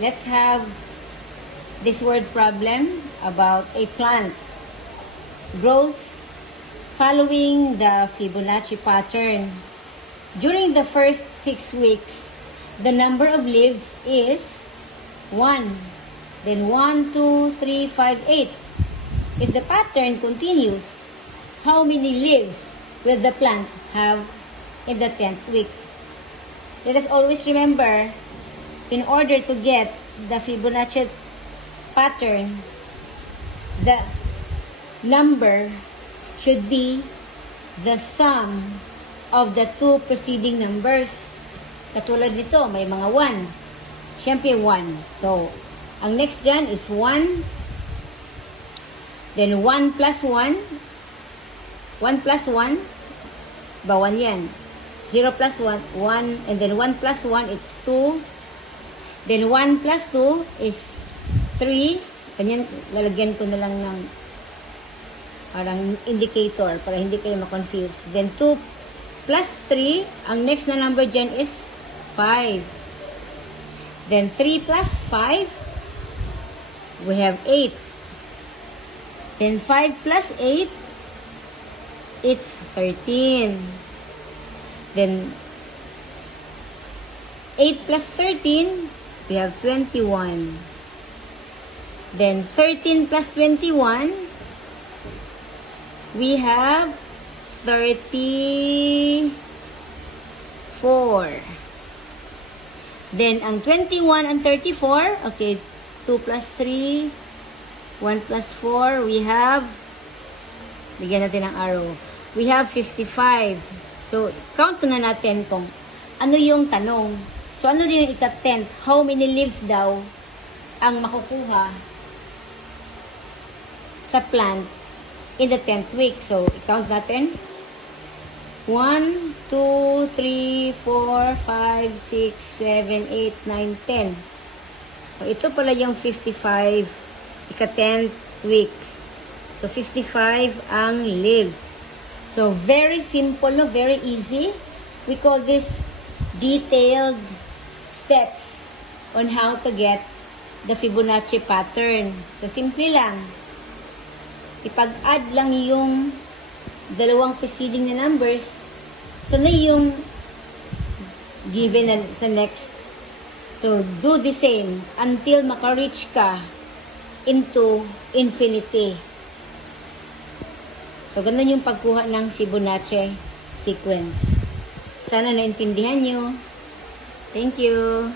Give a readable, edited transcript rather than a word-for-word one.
let's have this word problem about a plant grows following the Fibonacci pattern. During the first 6 weeks, the number of leaves is 1. Then 1, 2, 3, 5, 8. If the pattern continues, how many leaves will the plant have in the 10th week? Let us always remember, in order to get the Fibonacci pattern, the number should be the sum of the two preceding numbers. Katulad nito, may mga 1. Siyempre 1. So, ang next dyan is 1. Then 1 plus 1. 1 plus 1. Ba 1 yan. 0 plus 1, 1. And then 1 plus 1, it's 2. Then 1 plus 2 is 3. Ganyan, lalagyan ko na lang ng parang indicator para hindi kayo ma-confuse. Then 2 plus 3, ang next na number dyan is 5. Then 3 plus 5, we have 8. Then 5 plus 8, it's 13. Then 8 plus 13, we have 21. Then 13 plus 21, we have 34. Then, ang 21 and 34, okay, 2 plus 3, 1 plus 4, we have, bigyan natin ng arrow, we have 55. So, count na natin kung ano yung tanong. So, ano yung ika-10th? How many leaves daw ang makukuha sa plant in the 10th week? So, i-count natin. 1, 2, 3, 4, 5, 6, 7, 8, 9, 10. So, ito pala yung 55, ika-10th week. So, 55 ang leaves. So, very simple, no? Very easy. We call this detailed steps on how to get the Fibonacci pattern. So, simple lang. Ipag-add lang yung dalawang preceding na numbers. So, na yung given na sa next. So, do the same until maka-reach ka into infinity. So, ganun yung pagkuha ng Fibonacci sequence. Sana naintindihan nyo. Thank you.